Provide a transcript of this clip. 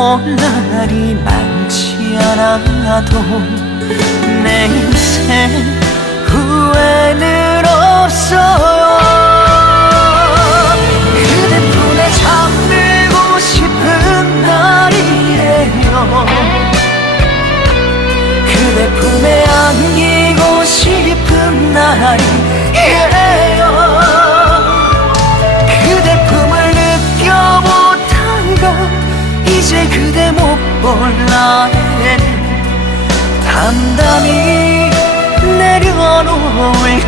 올 날이 많지 않아도 내 인생 후회는 없어요 그대 품에 잠들고 싶은 날이에요. 그대 품에 안기고 싶은 날이에요 이제 그대 못볼 날에는 담담히 내려놓을게요